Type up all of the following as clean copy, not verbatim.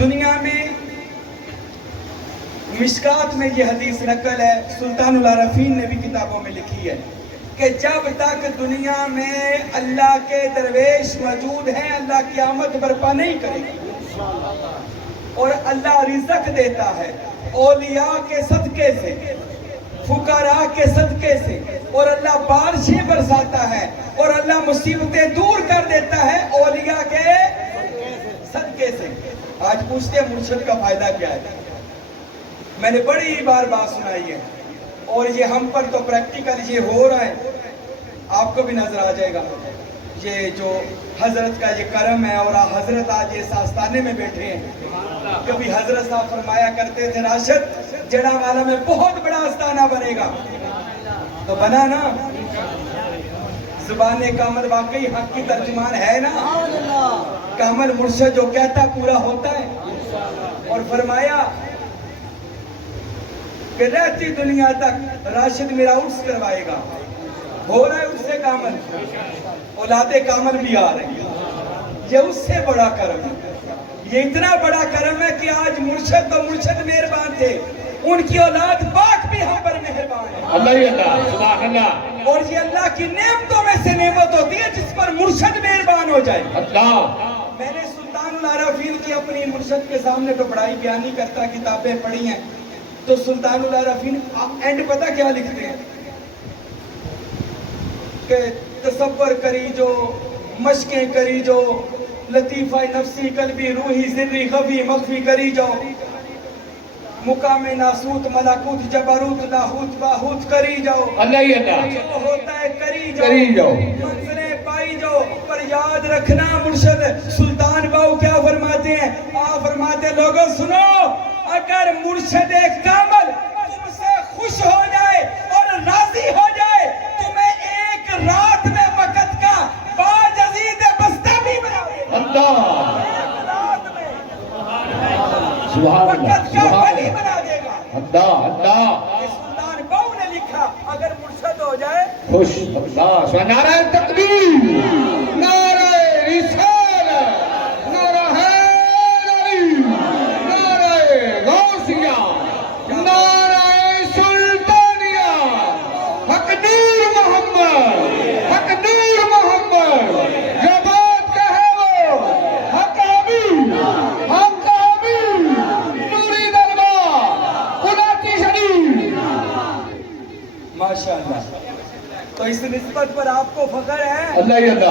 دنیا میں مشکات میں یہ حدیث نقل ہے، سلطان العارفین نے بھی کتابوں میں لکھی ہے کہ جب تک دنیا میں اللہ کے درویش موجود ہیں اللہ قیامت برپا نہیں کرے گا، اور اللہ رزق دیتا ہے اولیاء کے صدقے سے، فقراء کے صدقے سے، اور اللہ بارشیں برساتا ہے اور اللہ مصیبتیں دور کر دیتا ہے اولیاء کے صدقے سے۔ آج پوچھتے ہیں مرشد کا فائدہ کیا ہے؟ میں نے بڑی بار بات سنائی ہے اور یہ ہم پر تو پریکٹیکل یہ ہو رہا ہے، آپ کو بھی نظر آ جائے گا۔ یہ جو حضرت کا یہ کرم ہے، اور حضرت آج اس آستانے میں بیٹھے ہیں۔ کبھی حضرت صاحب فرمایا کرتے تھے راشد جڑا والا میں بہت بڑا آستانہ بنے گا، تو بنا نا۔ زبان کامل واقعی حق کی ترجمان ہے نا، کامل مرشد جو کہتا پورا ہوتا ہے۔ اور فرمایا کہ رہتی دنیا تک راشد میرا عرس کروائے گا، ہو رہا ہے اس سے کامل، اولاد کامل بھی آ رہی ہے، یہ اس سے بڑا کرم ہے۔ یہ اتنا بڑا کرم ہے کہ آج مرشد تو مرشد مہربان تھے، ان کی اولاد پاک بھی ہم پر مہربان ہے۔ اللہ سبحان اللہ۔ اور یہ اللہ کی نعمتوں میں سے نعمت ہوتی ہے جس پر مرشد مہربان ہو جائے۔ اللہ میں نے سلطان العارفین کی اپنی مرشد کے سامنے تو بڑائی بیان نہیں کرتا، کتابیں پڑھی ہیں، تو سلطان العارفین اینڈ پتہ کیا لکھتے ہیں کہ تصور کری جو، مشقیں کری جو، لطیفہ نفسی قلبی روحی ذری خفی مخفی کری جو، مقام ناسوت ملکوت جبروت لاہوت باہوت کری جاؤ، اللہ جو ہوتا ہے کری جاؤ، منزلیں پائی جاؤ۔ پر یاد رکھنا مرشد سلطان باؤ کیا فرماتے ہیں؟ آپ فرماتے ہیں لوگوں سنو، اگر مرشد کامل تم سے خوش ہو جائے اور راضی ہو جائے، تمہیں ایک رات میں وقت کا باجزید بستہ بھی بنا دے گا۔ اللہ ایک رات میں سبحان وقت کا اللہ ولی بنا دے گا۔ اللہ یہ سلطان باؤ نے لکھا، اگر مرشد ہو جائے خوش اللہ۔ نعرہ تکبیر، نعرہ رسالت، نعرہ حیدری، نعرہ غوثیہ، نعرہ سلطانیہ، حق نور محمد، حق نور محمد، جو بات کہے وہ حق امین، حق امین، نوری دربار، قدرتی شریف۔ ماشاءاللہ، تو اس نسبت پر آپ کو فخر ہے؟ اللہ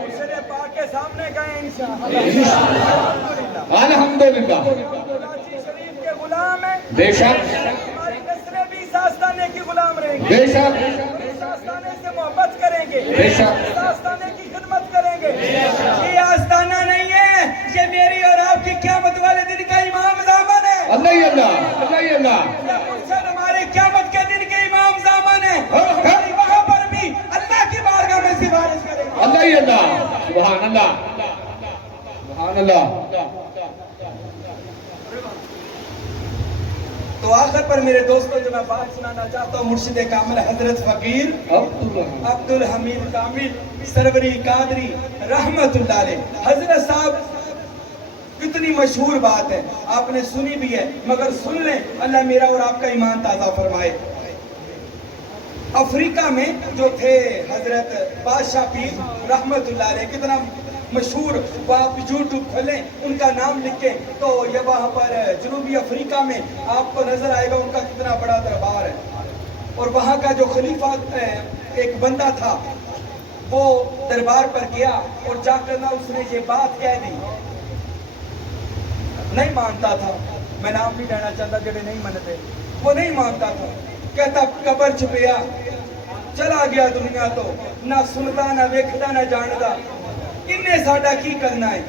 مرشد پاک کے سامنے گئے انشاءاللہ۔ الحمدللہ۔ کراچی شریف کے غلام ہیں، بے شک ہماری نسلیں بھی اس آستانے کی غلام رہیں گے، بے شک اس آستانے سے محبت کریں گے، بے شک اس آستانے کی خدمت کریں گے۔ یہ آستانہ نہیں ہے، یہ میری اور آپ کی قیامت والے دن کا امام زمان ہے۔ اللہ یہ مرشد ہمارے قیامت کے دن کے امام زمان ہے، ہماری وہاں پر بھی اللہ کی بارگاہ میں سفارش کریں گے۔ اللہ سبحان اللہ سبحان اللہ۔ تو آخر پر میرے دوستوں جو میں بات سنانا چاہتا ہوں، مرشد کامل حضرت فقیر عبد الحمید کامل سروری قادری رحمت اللہ علیہ۔ حضرت صاحب کتنی مشہور بات ہے، آپ نے سنی بھی ہے، مگر سن لیں، اللہ میرا اور آپ کا ایمان تازہ فرمائے۔ افریقہ میں جو تھے حضرت بادشاہ پیر رحمت اللہ علیہ، کتنا مشہور، وہ آپ یوٹیوب کھولیں ان کا نام لکھیں تو یہ وہاں پر جنوبی افریقہ میں آپ کو نظر آئے گا ان کا کتنا بڑا دربار ہے۔ اور وہاں کا جو خلیفہ ایک بندہ تھا وہ دربار پر گیا اور جا کر نہ اس نے یہ بات کہہ دی، نہیں مانتا تھا، میں نام بھی لینا چاہتا جڑے نہیں منتے، وہ نہیں مانتا تھا، کہتا قبر چھپیا چلا گیا دنیا تو، نہ سنتا نہ ویکھتا نہ جانتا، انہیں ساڈا کی کرنا ہے۔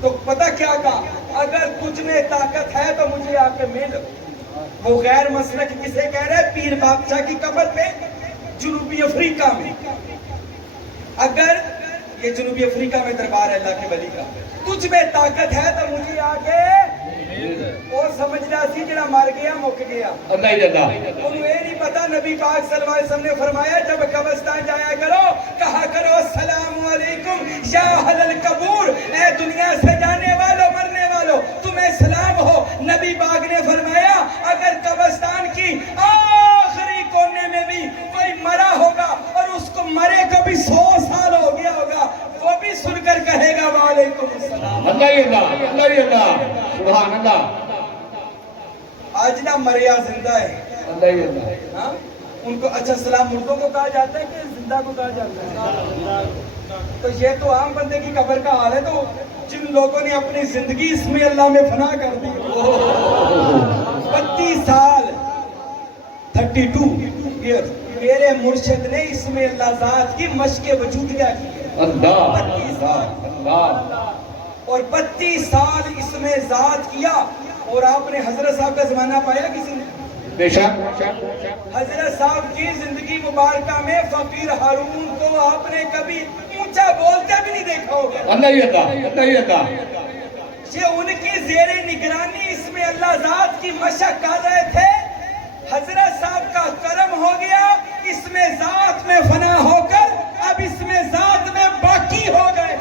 تو پتہ کیا کہا، اگر تجھ میں طاقت ہے تو مجھے آ کے مل۔ وہ غیر مسلک کسے کہہ رہے ہیں؟ پیر بادشاہ کی قبر پہ جنوبی افریقہ میں۔ اگر یہ جنوبی افریقہ میں دربار ہے اللہ کے ولی کا، تجھ میں طاقت ہے تو مجھے آ کے اور سمجھنا سی جڑا مر گیا مک گیا۔ انہوں یہ نہیں پتا نبی پاک صلی اللہ علیہ وسلم نے فرمایا جب قبرستان جایا کرو کہا کرو السلام علیکم یا اہل القبور، اے دنیا سے جانے والو مرنے والو، تمہیں अल्लाह ही अल्लाह सुभान अल्लाह आज ना मरिया जिंदा है। अल्लाह ही अल्लाह हाँ? उनको अच्छा सलाम मुर्दों को कहा जाता है कि जिंदा को कहा जाता है? तो ये तो आम बंदे की कब्र का हाल है। तो जिन लोगों ने अपनी जिंदगी इसमें अल्लाह में फना कर दी, 32 साल 32 ईयर्स मेरे मुर्शिद ने इसमें अल्लाह ज़ात की मश्क वजूदिया की है। अल्लाह 32 साल अल्लाह और 32 साल इसमें ज़ात किया। और आपने हजरत साहब का जमाना पाया किसी ने? बेशक हजरत साहब की जिंदगी मुबारका में फकीर हारून को आपने कभी ऊंचा बोलते भी नहीं देखा होगा। अल्लाह ही अल्लाह अल्लाह ही अल्लाह ये उनकी जेरे निगरानी इसमें अल्लाह ज़ात की मशक कर रहे थे। हजरत साहब का करम हो गया, इसमें ज़ात में फना होकर अब इसमें ज़ात में बाकी हो गए।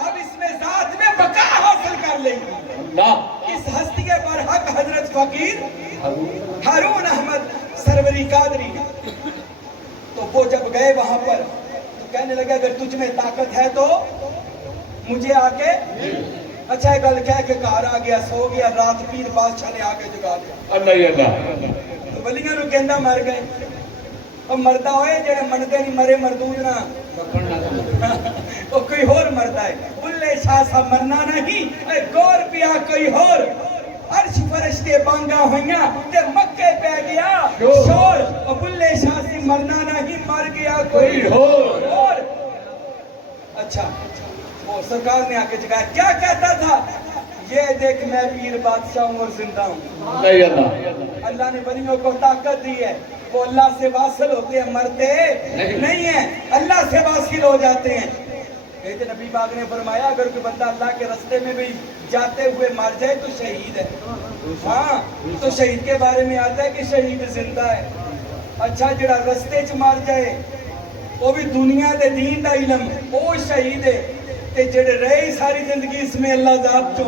अब इसमें ज़ात में बका हासिल कर लेंगे। अल्लाह इस हस्ती के बरहक हजरत फकीर हारून अहमद सरवरी कादरी। तो वो जब गए वहां पर तो कहने लगे अगर तुझ में ताकत है तो मुझे आके अच्छा गल कह के घर आ गया, सो गया। रात पीर बादशाह ने आके जगा दिया। अल्लाह ही अल्लाह तो वलियां नूं कहंदा मर गए। और मरदा होए जेड़े मनदे नहीं मरे मरदूद ना वो कोई होर मरदा है। बुल्ले शाह सा मरना नहीं गौर पिया कोई होर। अर्श फरिश्ते बांगा होइयां ते मक्के पै गया शोर। और बुल्ले शाह सी मरना नहीं मर गया कोई होर। अच्छा वो सरकार ने आके जगाया, क्या कहता था? ये देख मैं पीर बादशाह हूँ और जिंदा हूँ। अल्लाह ही अल्लाह अल्लाह ने वलियों को ताकत दी है। वो अल्लाह से वासिल होते हैं, मरते नहीं है, अल्लाह से वासिल हो जाते हैं। कहते नबी पाक ने फरमाया अगर कोई बंदा अल्लाह के रास्ते में भी जाते हुए मर जाए तो शहीद है। हाँ तो शहीद के बारे में आता है कि शहीद जिंदा है। अच्छा जड़ा रास्ते च मर जाए वो भी दुनिया दे दीन दा इलम वो शहीद है। ते जेड़े रहे सारी जिंदगी इसमें अल्लाह ज़ात चो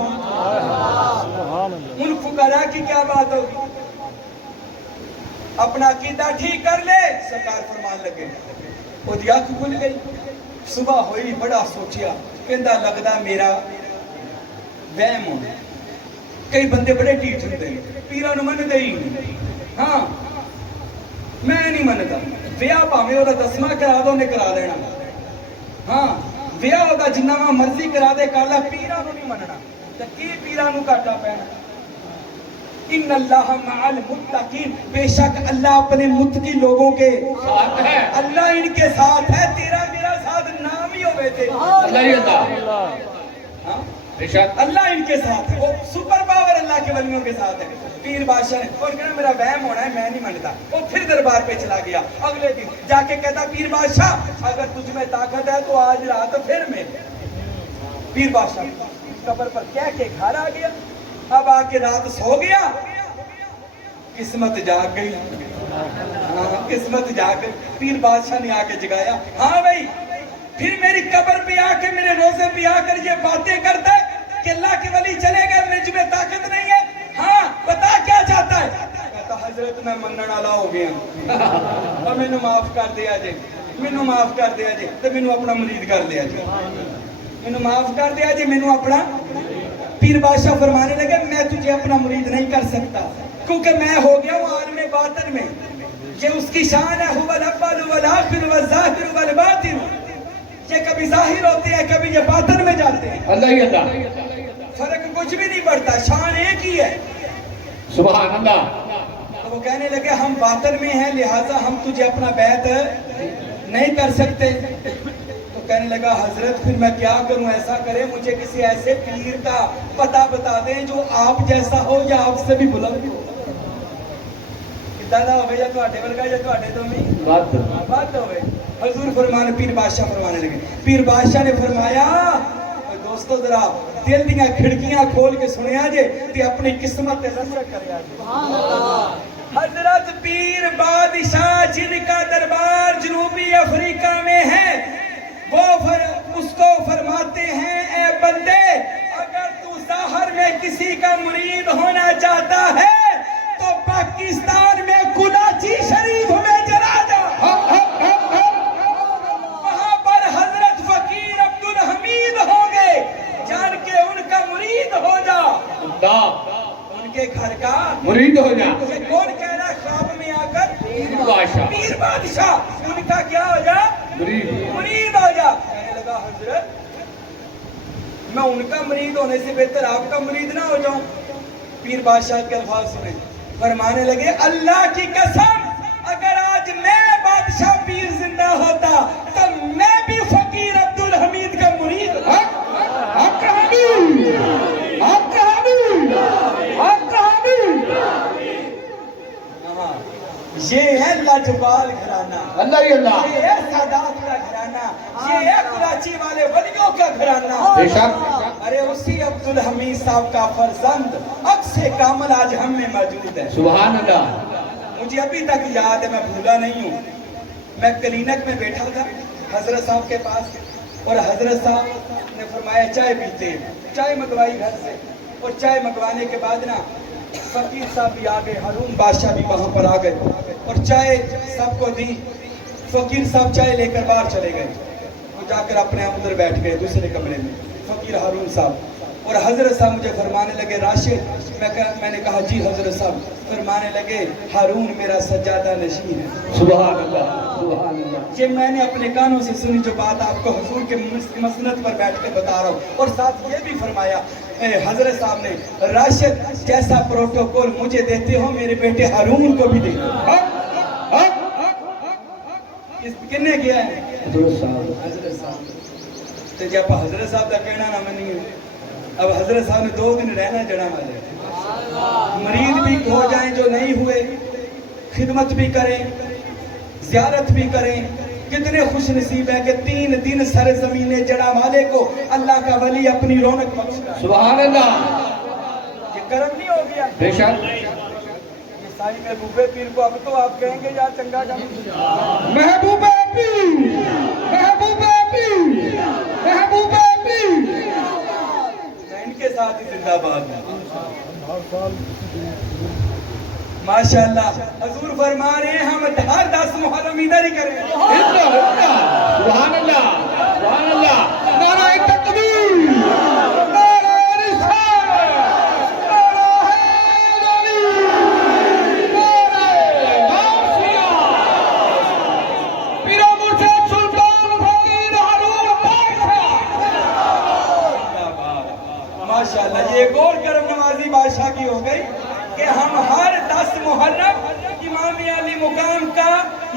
उन फुकरा की क्या बात होगी? अपना अकीदा ठीक कर ले। सरकार फरमान लगे वो अख खुल गई। सुबह हुई बड़ा सोचिया, कहंदा लगदा मेरा वहम हो। कई बंदे बड़े ढीठ होंदे पीरां नूं मनदे ही नहीं। हाँ मैं नहीं मनदा। विआह भावें ओहदा 10वां करा दो उन्हें करा देना। हाँ विआह ओहदा जिन्ना मर्जी करा दे कर ला, पीरां नूं नहीं मनना। ते की पीरां नूं घाटा पैना? इन्नल्लाह मअल मुत्तकीन, बेशक अल्लाह अपने मुत्तकी लोगों के साथ है। अल्लाह इनके साथ है। तेरा मेरा साथ नाम ही होवे थे। अल्लाह ही अल्लाह हाँ? बेशक अल्लाह इनके साथ है। वो सुपर पावर अल्लाह के वलियों के साथ है। पीर बादशाह ने और कहना मेरा वहम होना है मैं नहीं मानता। वो फिर दरबार पे चला गया। अगले दिन जाके कहता पीर बादशाह अगर तुझ में ताकत है तो आज रात फिर में। पीर बादशाह कब्र पर कह के घर आ गया। अब आके रात सो गया, किस्मत जाग गई। हाँ किस्मत जाग गई। पीर बादशाह ने आके जगाया, हाँ भाई फिर मेरी कब्र पे आके मेरे रोजे पे आकर ये बातें करता है कि अल्लाह के वली चले गए मुझ में ताकत नहीं है। हाँ बता क्या चाहता है? कहता हजरत मैं मनने वाला हो गया तो मैनू माफ कर दिया जी, मैनू माफ कर दिया जी, तो मैनू अपना मुरीद कर दिया जी, मैनू माफ कर दिया जी, मैनू अपना। पीर बादशाह फरमाने लगे मैं तुझे अपना मुरीद नहीं कर सकता क्योंकि मैं हो गया हूँ आलमे बातिन में। ये उसकी शान है, हुवल अव्वल वल आखिर वल ज़ाहिर वल बातिन। ये कभी जाहिर होते हैं कभी ये बातिन में जाते हैं। अल्लाह ही अल्लाह फर्क कुछ भी नहीं पड़ता, शान एक ही है। सुभान अल्लाह। तो वो कहने लगे हम बातिन में हैं लिहाजा हम तुझे अपना बैत नहीं कर सकते। तो कहने लगा हजरत फिर मैं क्या करूं? ऐसा करें मुझे किसी ऐसे पीर का पता बता दें जो आप जैसा हो या आपसे भी बुलंद हो। कितना हो या ਤੁਹਾਡੇ ਵਰਗਾ ਜਾਂ ਤੁਹਾਡੇ ਤੋਂ ਵੀ बात होवे। हजूर फरमान पीर बादशाह फरमाने लगे। पीर बादशाह ने फरमाया दोस्तों जरा दिल दियां खिड़कियां खोल के सुनिया जे ते अपनी किस्मत ते नजर करिया जे। सुभान अल्लाह। हजरत पीर बादशाह जिनका दरबार जनूबी अफ्रीका में है वो उसको फरमाते हैं ए बंदे अगर तू ज़ाहिर में किसी का मुरीद होना चाहता है तो पाकिस्तान में कुलाची शरीफ में चला जा। वहां पर हजरत फकीर अब्दुल हमीद होंगे। जान دا उनके घर का मुरीद हो जा ये कौन कह रहा है ख्वाब में आकर? पीर बादशाह पीर बादशाह उनका क्या हो जा? मुरीद मुरीद हो जा। कहने लगा हजरत मैं उनका मुरीद होने से बेहतर आपका मुरीद ना हो जाऊं। पीर बादशाह के अल्फाज सुने, फरमाने लगे अल्लाह की कसम अगर आज मैं बादशाह पीर जिंदा होता तो मैं भी फकीर अब्दुल हमीद का मुरीद होता। हाँ, ये है लाजवाल घराना, अल्लाह ही अल्लाह ये है सादात का घराना, ये है कराची वाले वलियों का घराना। बेशक अरे उसी अब्दुल हमीद साहब का फर्जंद अक्से कामल आज हम में मौजूद है। सुभान अल्लाह मुझे अभी तक याद है, मैं भूला नहीं हूँ। मैं क्लिनिक में बैठा था हजरत साहब के पास और हजरत साहब ने फरमाया चाय पीते हैं। चाय मंगवाई घर से और चाय मंगवाने के बाद ना फकीर साहब भी आ गए, हारून बादशाह भी वहाँ पर आ गए और चाय सबको दी। फकीर साहब चाय लेकर बाहर चले गए, वो जाकर अपने अंदर बैठ गए दूसरे कमरे में, फकीर हारून साहब। और हजरत साहब मुझे फरमाने लगे राशिद, मैंने कहा जी हजरत साहब। फरमाने लगे हारून मेरा सज्जादा नशीन है। सुभान अल्लाह सुभान अल्लाह ये मैंने अपने कानों से सुनी जो बात आपको हुजूर के मसनद पर बैठ के बता रहा हूँ। और साथ ये भी फरमाया हजरत साहब ने राशिद जैसा प्रोटोकॉल मुझे देते हो मेरे बेटे हारून को भी दे। किन्ने किया है? हजरत साहब हजरत साहब। तो जब हजरत साहब का कहना ना मनिए, अब हजरत साहब ने 2 दिन रहना जड़ा वाले, मरीज भी हो जाएं जो नहीं हुए, खिदमत भी करें, ज़ियारत भी करें। कितने खुश नसीब है कि 3 दिन सरे ज़मीने जड़ा वाले को अल्लाह का वली अपनी रौनक बख्शता है। सुभान अल्लाह ये करम नहीं हो गया? बेशक ये साईं महबूबे पीर को अब तो आप कहेंगे यार चंगा काम। महबूबे पीर महबूबे पीर महबूबे पीर मैं इनके साथ ही जिंदाबाद हूँ। माशाअल्लाह हजूर फरमा रहे हैं हम हर 10 मुहर्रम इधर ही करें। सुभान अल्लाह सुभान अल्लाह नारे तकबीर नारे रिसालत नारे हैदरी नारे गासिया पीर मुर्शिद सुल्तान फकीर हारून बादशाह। माशाअल्लाह ये एक और करम नवाजी बादशाह की हो गई कि हम हर 10 मुहर्रम इमाम अली मुकाम का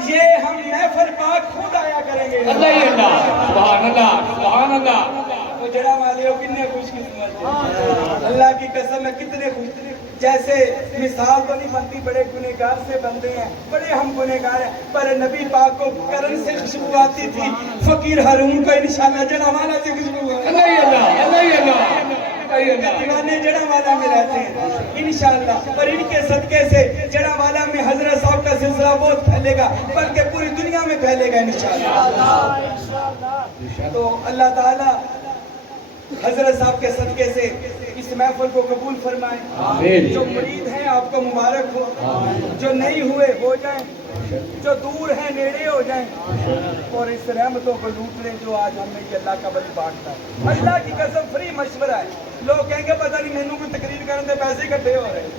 ये हम महफिल पाक खुद आया करेंगे। अल्लाह ही अल्लाह सुभान अल्लाह सुभान अल्लाह तो जड़ा वाले हो कितने खुशकिस्मत हैं। अल्लाह की कसम है कितने खुश। जैसे मिसाल तो नहीं बनती, बड़े गुनहगार से बंदे हैं, बड़े हम गुनहगार हैं, पर नबी पाक को करन से खुशबू आती थी, फकीर हारून को इंशाअल्लाह जड़ा वाला से खुशबू आती। अल्लाह ही अल्लाह अल्लाह ही अल्लाह दीवाने जड़ा वाला में रहते हैं इंशाअल्लाह। और इनके सदके से जड़ा वाला में हजरत साहब का सिलसिला बहुत फैलेगा, बल्कि पूरी दुनिया में फैलेगा इंशाअल्लाह। तो अल्लाह ताला हजरत साहब के सदके से इस महफिल को कबूल फरमाए। जो मुरीद हैं आपको मुबारक हो, जो नहीं हुए हो जाएं, जो दूर हैं नेड़े हो जाएं, और इस रहमतों को लूट लें जो आज हमें ये अल्लाह का वली बांटता है। अल्लाह की कसम फ्री मशवरा है। लोग कहेंगे पता नहीं मैनू कोई तकरीर करने से पैसे इकट्ठे हो रहे हैं।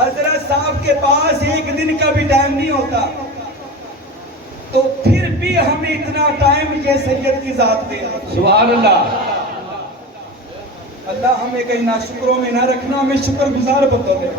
हजरत साहब के पास एक दिन का भी टाइम नहीं होता, तो फिर भी हमें इतना टाइम ये सैयद की जात दे। सुभान अल्लाह अल्लाह हमें कहीं ना शुक्रों में ना रखना, हमें शुक्रगुजार बदले।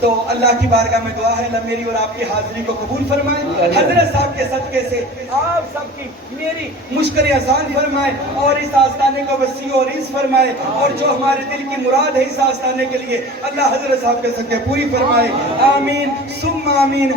तो अल्लाह की बारगाह में दुआ है अल्लाह मेरी और आपकी हाजिरी को कबूल फरमाए। हजरत साहब के सदके से आप सबकी मेरी मुश्किलें आसान फरमाए और इस आस्ताने को वसी और इस फरमाए, और जो हमारे दिल की मुराद है इस आस्ताने के लिए अल्लाह हजरत साहब के सदके पूरी फरमाए। आमीन सुम्मा आमीन।